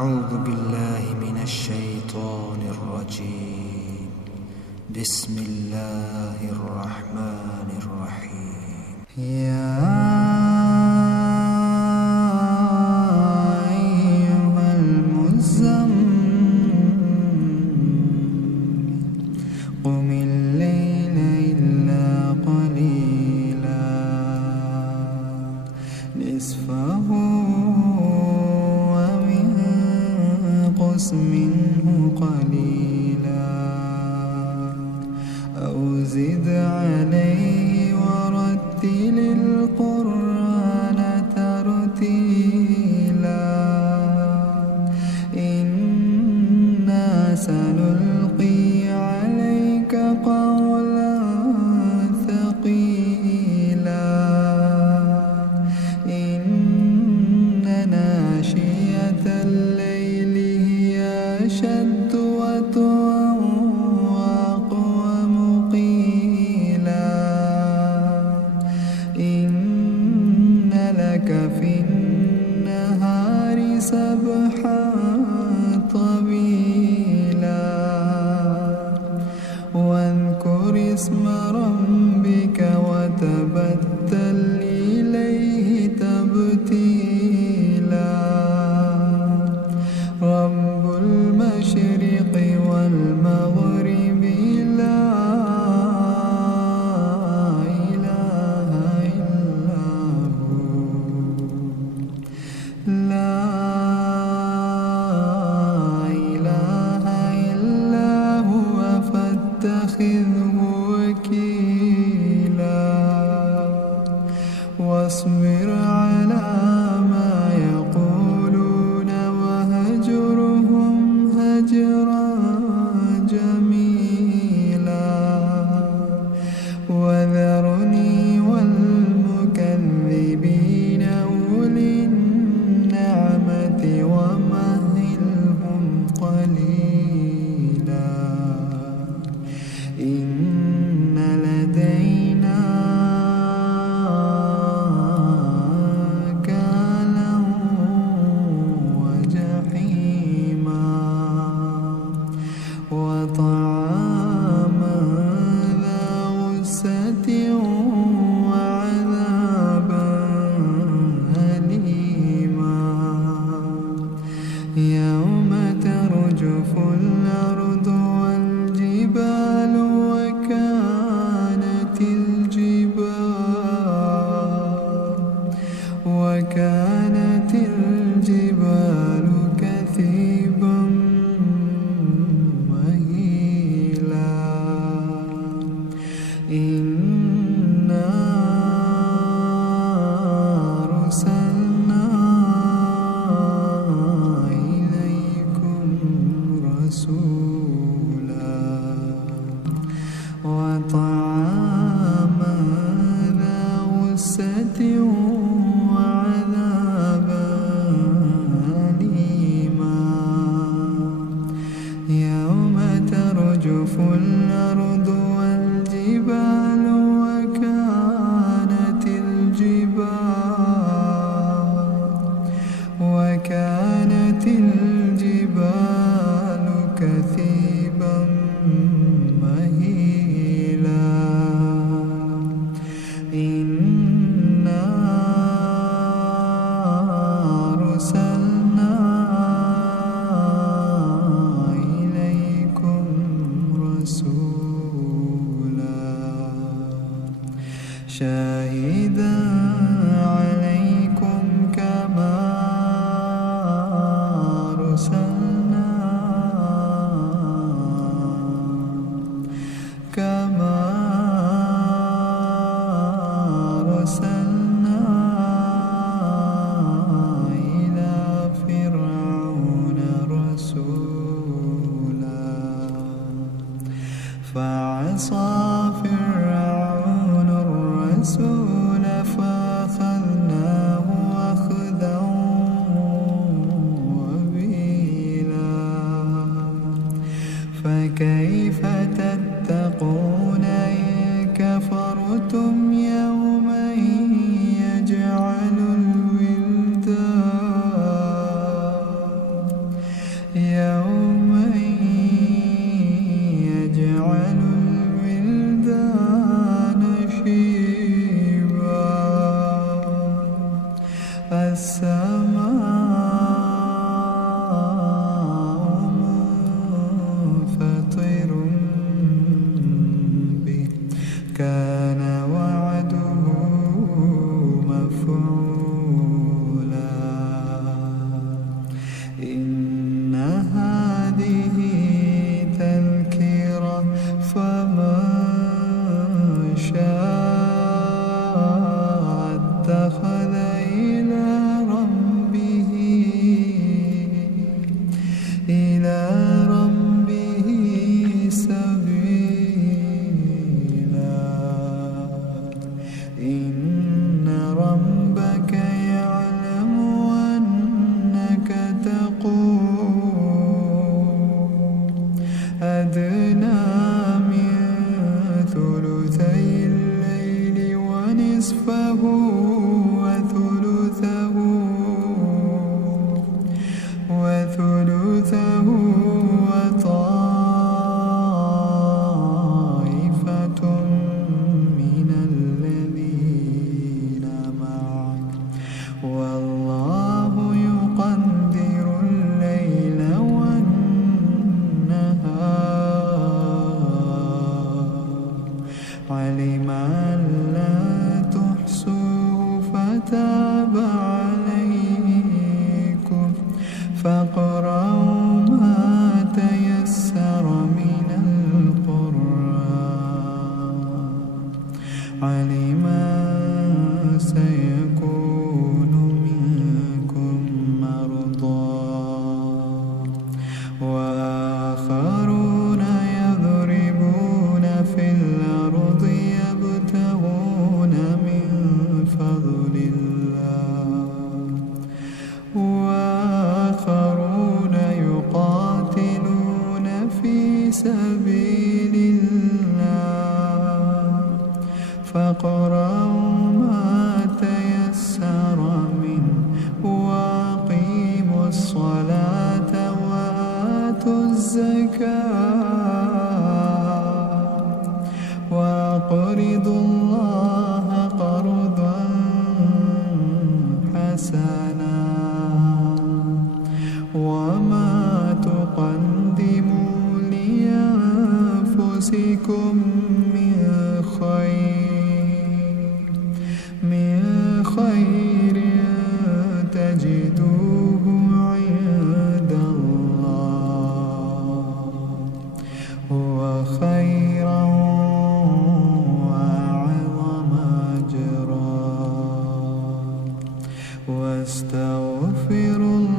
أعوذ بالله من الشيطان الرجيم. بسم الله الرحمن الرحيم. يا أيها المزمل قم الليل إلا قليلا نصفه منه قليلا أو زد عليه ورتل القرآن ترتيلا إنا سنلقي عليك قولا ثقيلا إن ناشئة الليل أشد وطئا وأقوم قيلا إن لك في النهار سبحا طويلا واذكر اسم ربك وتبتل إليه تبتيلا رب المشرق والمغرب لا إله إلا هو لا إله إلا هو فاتخذه وكيلا واصبر على ما يقولون وهجرهم هجرا جميلا وذرني والمكذبين أولي النعمة ومهلهم قليلا إن لدينا كالا وجحيما وطعاما ذا غصة وعذابا أليما يوم ترجف الأرض والجبال وكانت الجبال كثيبا مهيلا إنا أرسلنا إليكم رسولا وطعاما ذا غصة وعذابا أليما يوم ترجف الأرض والجبال وكانت الجبال كثيبا مهيلا إنا أرسلنا إليكم رسولا شاهدا عليكم كما أرسلنا إلى فرعون رسولا فعصى فرعون الرسول فأخذناه أخذا وبيلا فكيف تتقون إن كفرتم يوما يجعل الولدان يوما يجعل الولدان شيبا السماء منفطر به كان وعده مفعولا إن هذه تذكرة فمن شاء اتخذ إلى ربه سبيلا إن ربك يعلم أنك تقوم أدنى من ثلثي الليل ونصفه وثلثه وطائفة من الذين معك والله يقدر الليل والنهار علم أن لا تحصوه فتاب عليكم فاقرأوا ما تيسر من القرآن علم سيكون منكم مرضى وآخرون يضربون في الأرض يبتغون من فضل الله وآخرون يقاتلون في سبيل الله فاقرأوا ما تيسر منه وأقيموا الصلاة وآتوا الزكاة وأقرضوا الله قرضا حسنا وما تقدموا لأنفسكم من خير تجدوه عند الله هو خيرا وأعظم أجرا واستغفروا الله